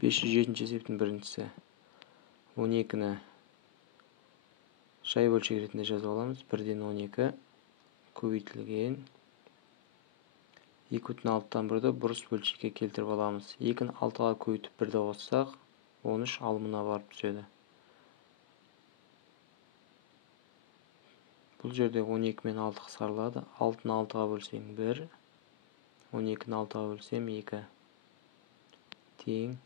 507 есептің біріншісі 12-ні жай бөлшек ретінде жазып аламыз. 1-ден 12 көбейтілген 2,6-тан 1-ді бұрыс бөлшекке келтіріп аламыз. 2-ні 6-ға көбейтіп 1-ді қоссақ 13 алымына барып түседі. Бұл жерде 12 мен 6 қысқарылады. 6-ны 6-ға бөлсең 1, 12-ні 6-ға бөлсем 2 тең.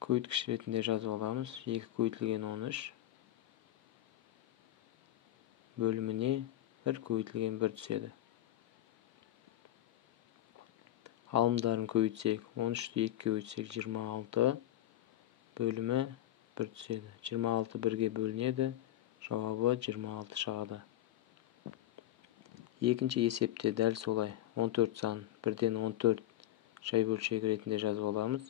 Көбейткіш ретінде жазып аламыз. 2 көбейтілген 13 бөліміне 1 көбейтілген 1 түседі. Алымдарын көбейтсек, 13-ті 2 көбейтсек 26 бөлімі 1 түседі. 26 1-ге бөлінеді. Жауабы 26 шығады. Екінші есепте дәл солай 14 санын 1-ден 14 жай бөлшек ретінде жазып аламыз.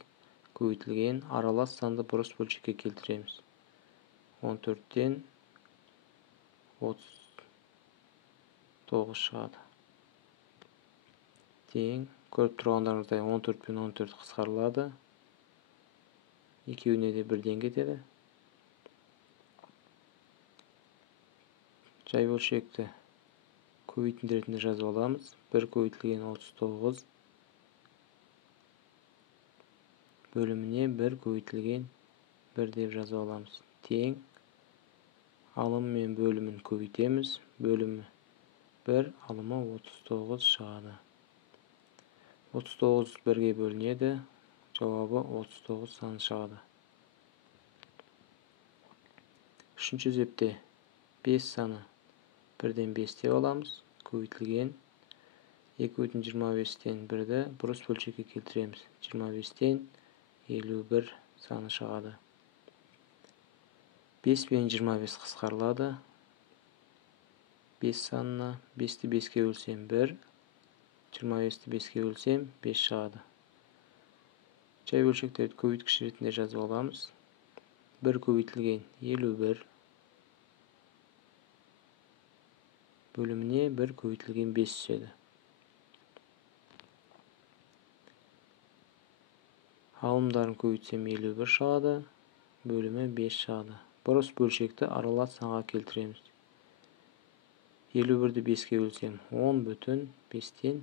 Көбейтілген аралас санды бұрыс бөлшекке келтіреміз. 14-тен 39 шығады. Тең, көріп тұрғандарыңыздай 14 пен 14 қысқарылады. Екеуіне де 1-ден кетеді. Жай бөлшекті көбейтінді ретінде жазып аламыз. 1 көбейтілген 39 бөліміне 1 көбейтілген 1 деп жазып аламыз. Тең, алымы мен бөлімін көбейтеміз. Бөлімі 1, алымы 39 шығады. 39 1-ге бөлінеді. Жауабы 39 саны шығады. Үшінші есепте 5 саны 1-ден 5 деп аламыз. Көбейтілген 2,25-тен 1-ді бұрыс бөлшекке келтіреміз. 25-тен 51 саны шығады. 5 пен 25 қысқарылады. 5 санына 5-ті 5-ке бөлсем 1, 25-ті 5-ке бөлсем 5 шығады. Жай бөлшектерді көбейткіш ретінде жазып аламыз. 1 көбейтілген 51 бөліміне 1 көбейтілген 5 түседі. Алымдарын көбейтсем 51 шығады, бөлімі 5 шығады. Бұрыс бөлшекті аралас санға келтіреміз. 51-ді 5-ке бөлсем 10 бүтін 5-тен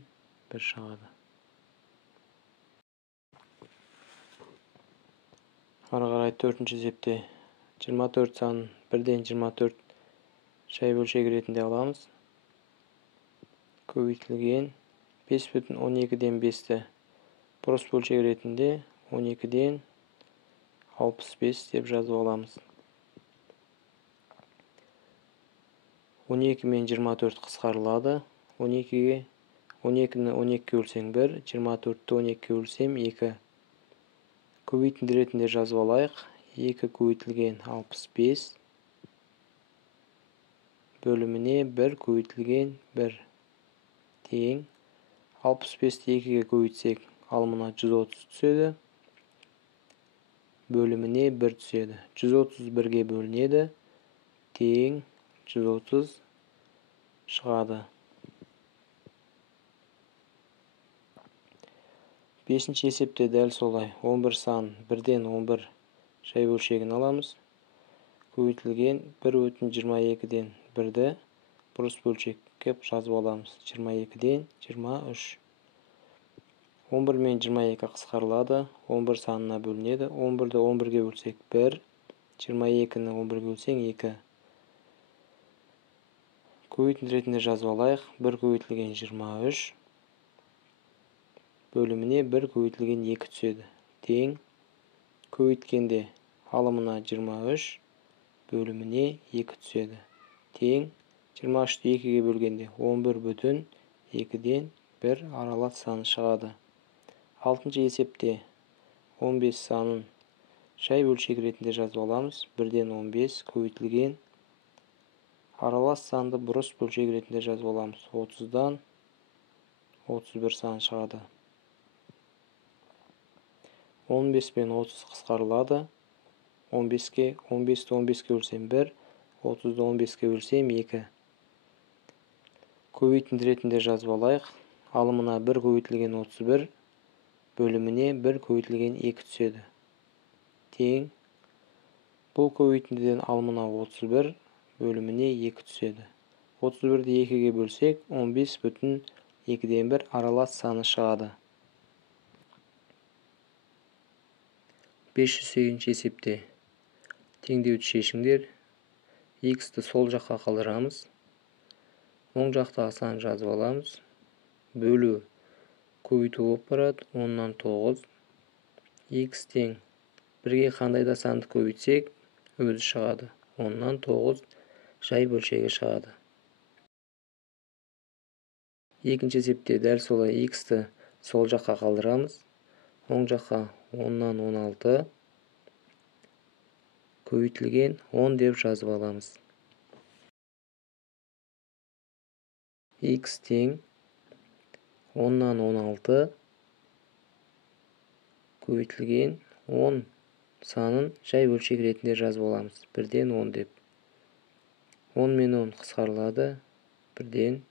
1 шығады. Ары қарай 4-ші есепте 24 санын 1-ден 24 жай бөлшек ретінде аламыз. Көбейтілген 5 бүтін 12-ден 5-ті бұрыс бөлшек ретінде 12-ден 65 деп жазып аламыз. 12 мен 24 қысқарылады. 12-ні 12-ке бөлсең 1, 24-ті 12-ке бөлсем 2. Көбейтінді ретінде жазып алайық. 2 көбейтілген 65 бөліміне 1 көбейтілген 1 тең. 65-ті 2-ге көбейтсек, алымына 130 түседі. Бөліміне 1 түседі. 130 1-ге бөлінеді. Тең 130 шығады. 5-ші есепте дәл солай 11 санын 1-ден 11 жай бөлшегін аламыз. Көбейтілген 1,22-ден 1-ді бұрыс бөлшекке жазып аламыз. 22-ден 23. 11 мен 22 қысқарылады. 11 санына бөлінеді. 11-ді 11-ге бөлсек 1, 22-ні 11-ге бөлсең 2. Көбейтінді ретінде жазып алайық. 1 көбейтілген 23 бөліміне 1 көбейтілген 2 түседі. Тең, көбейткенде алымына 23 бөліміне 2 түседі. Тең, 23-ті 2-ге бөлгенде 11 бүтін 2-ден 1 аралас саны шығады. 6-ші есепте 15 санын жай бөлшек ретінде жазып аламыз. 1-ден 15 көбейтілген аралас санды бұрыс бөлшек ретінде жазып аламыз. 30-дан 31 саны шығады. 15 пен 30 қысқарылады. 15-ті 15-ке бөлсем 1, 30-ды 15-ке бөлсем 2. Көбейтінді ретінде жазып алайық. Алымына 1 көбейтілген 31 бөліміне 1 көбейтілген 2 түседі. Тең. Бұл көбейтіндіден алымына 31 бөліміне 2 түседі. 31-ді 2-ге бөлсек, 15,2-ден 1 аралас саны шығады. 508 есепте теңдеуді шешіңдер. X-ті сол жаққа қалдырамыз. Оң жақтағы санды жазып аламыз. Бөлу көбейту болып барады. 10-нан 9. X тең 1-ге қандай да санды көбейтсек, өзі шығады. 10-нан 9 жай бөлшегі шығады. Екінші есепте дәл солай X-ті сол жаққа қалдырамыз. Оң жаққа 10-нан 16 көбейтілген 10 деп жазып аламыз. X тең 10-нан 16 көбейтілген 10 санын жай бөлшек ретінде жазып аламыз. 1-ден 10 деп. 10 мен 10 қысқарылады. 1-ден.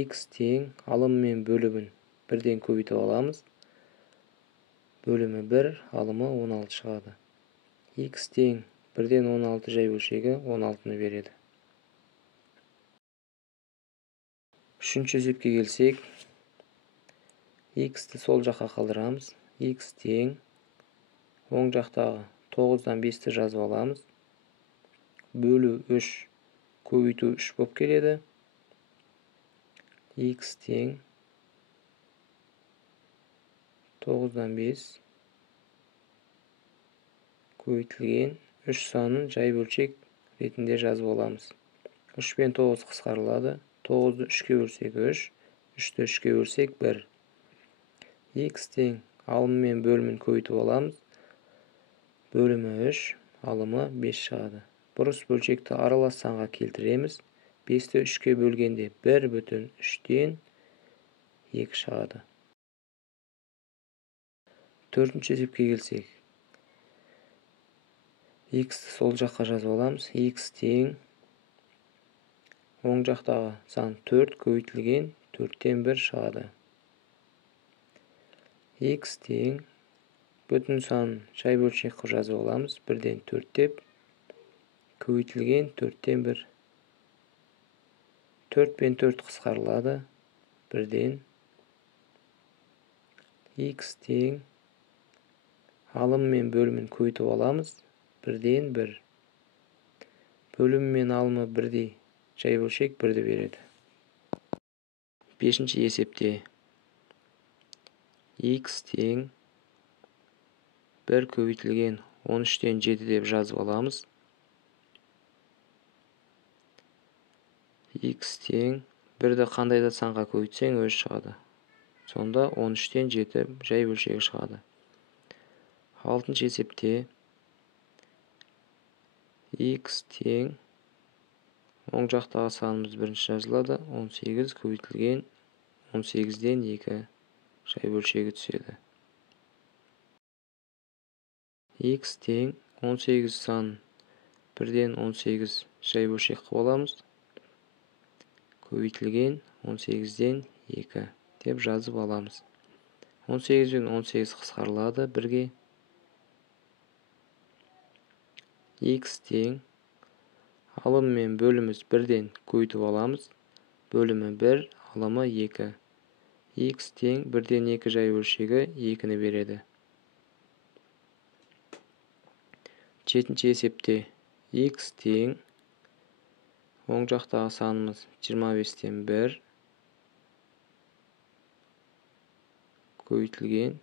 X тең алым мен бөлімін 1-ден көбейтіп аламыз. Бөлімі 1, алымы 16 шығады. X тең 1-ден 16 жай бөлшегі 16-ны береді. Үшінші есепке келсек, X-ті сол жаққа қалдырамыз. X тең оң жақтағы 9-дан 5-ті жазып аламыз. Бөлу 3, көбейту 3 болып келеді. X тең 9-дан 5 көбейтілген 3 санын жай бөлшек ретінде жазып аламыз. 3 пен 9 қысқарылады. 9-ды 3-ке бөлсек 3, 3-ті 3-ке бөлсек 1. X тең алымы мен бөлімін көбейтіп аламыз. Бөлімі 3, алымы 5 шығады. Бұрыс бөлшекті аралас санға келтіреміз. 5-ті 3-ке бөлгенде 1,3-ден 2 шығады. Төртінші есепке келсек, X-ті сол жаққа жазып аламыз. X тең оң жақтағы сан 4 көбейтілген 4-тен 1 шығады. X тең бүтін санын жай бөлшек қылып жазып аламыз. 1-ден 4 деп көбейтілген 4-тен 1. 4 пен 4 қысқарылады. 1-ден. X тең алым мен бөлімін көбейтіп аламыз. 1-ден 1. Бөлімі мен алымы 1-дей. Жай бөлшек 1-ді береді. Бесінші есепте X тең 1 көбейтілген 13-тен 7 деп жазып аламыз. X тең 1-ді қандай да санға көбейтсең өзі шығады. Сонда 13-тен 7 жай бөлшегі шығады. Алтыншы есепте X тең оң жақтағы санымыз бірінші жазылады. 18 көбейтілген 18-ден 2 жай бөлшегі түседі. X тең 18 санын 1-ден 18 жай бөлшек қылып аламыз. Көбейтілген 18-ден 2 деп жазып аламыз. 18 пен 18 қысқарылады 1-ге. X тең алым мен бөліміз 1-ден көбейтіп аламыз. Бөлімі 1, алымы 2. X тең 1-ден 2 жай бөлшегі 2-ні береді. Жетінші есепте X тең оң жақтағы санымыз 25-тен 1 көбейтілген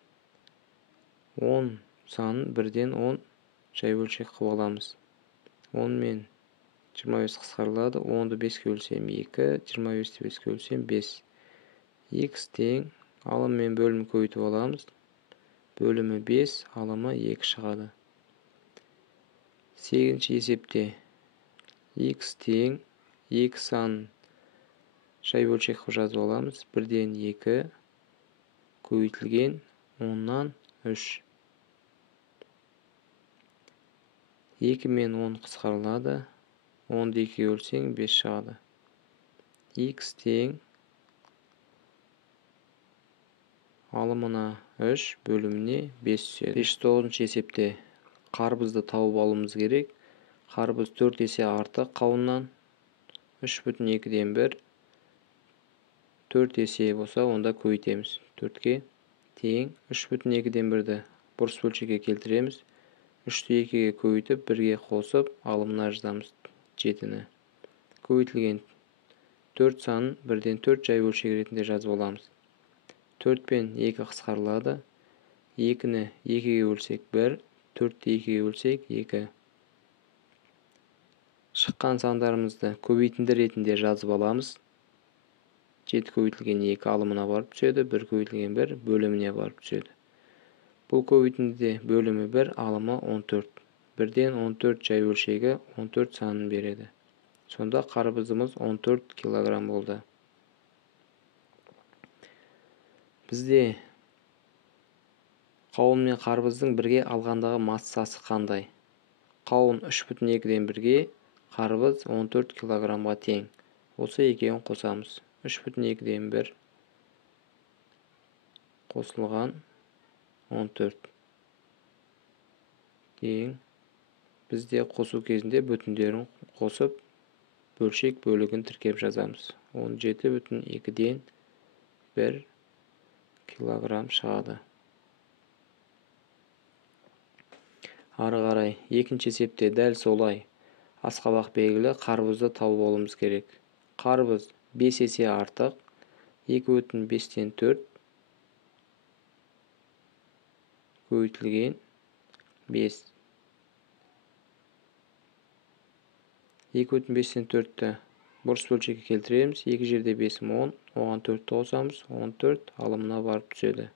10 санын 1-ден 10 жай бөлшек қылып аламыз. 10 мен 25 қысқарылады. 10-ды 5-ке бөлсем 2, 25-ті 5-ке бөлсем 5. X тең алым мен бөлімі көбейтіп аламыз. Бөлімі 5, алымы 2 шығады. 8-ші есепте X тең 2 санын жай бөлшек қылып жазып аламыз. 1-ден 2 көбейтілген 10-нан 3. 2 мен 10 қысқарылады. 10-ды 2-ге бөлсең 5 шығады. X тең алымына 3 бөліміне 5 түседі. 509 есепте қарбызды тауып алуымыз керек. Қарбыз 4 есе артық қауыннан. 3,2-ден 1 4 есе болса, онда көбейтеміз. 4-ке тең 3,2-ден 1-ді бұрыс бөлшекке келтіреміз. 3-ті 2-ге көбейтіп, 1-ге қосып, алымына жазамыз 7-ні. Көбейтілген 4 санын 1-ден 4 жай бөлшек ретінде жазып аламыз. 4 пен 2 қысқарылады. 2-ні 2-ге бөлсек 1, 4-ті 2-ге бөлсек 2. Шыққан сандарымызды көбейтінді ретінде жазып аламыз. 7 көбейтілген 2 алымына барып түседі, 1 көбейтілген 1 бөліміне барып түседі. Бұл көбейтіндіде бөлімі 1, алымы 14. 1-ден 14 жай бөлшегі 14 санын береді. Сонда қарбызымыз 14 килограмм болды. Бізде қауын мен қарбыздың бірге алғандағы массасы қандай? Қауын 3,2-ден 1-ге, қарбыз 14 килограммға тең. Осы екеуін қосамыз. 3,2-ден 1 қосылған 14 тең. Бізде қосу кезінде бүтіндерін қосып, бөлшек бөлігін тіркеп жазамыз. 17,2-ден 1 килограмм шығады. Ары қарай, екінші есепте дәл солай. Асқабақ белгілі қарбызды тауып алуымыз керек. Қарбыз 5 есе артық, 2,5-тен 4 көбейтілген 5. 2,5-тен 4-ті бұрыс бөлшекке келтіреміз. 2 жерде 5-ім 10, оған 4-ті қосамыз. 14 алымына барып түседі.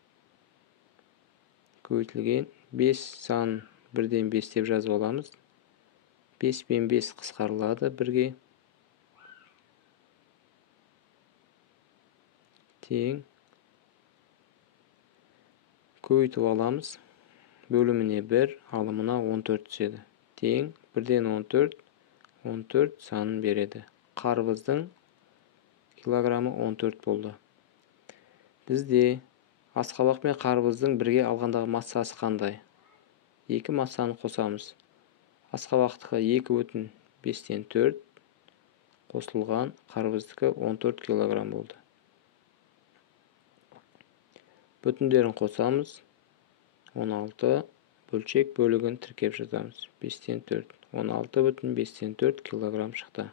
Көбейтілген 5 санын 1-ден 5 деп жазып аламыз. 5 пен 5 қысқарылады 1-ге. Тең. Көбейтіп аламыз. Бөліміне 1, алымына 14 түседі. Тең 1-ден 14 санын береді. Қарбыздың килограммы 14 болды. Бізде асқабақ пен қарбыздың бірге алғандағы массасы қандай? 2 массаны қосамыз. Асқабақтығы 2,5-тен 4 қосылған, қарбыздікі 14 килограмм болды. Бүтіндерін қосамыз. 16 бөлшек бөлігін тіркеп жазамыз. 5-тен 4. 16,5-тен 4 килограмм шықты.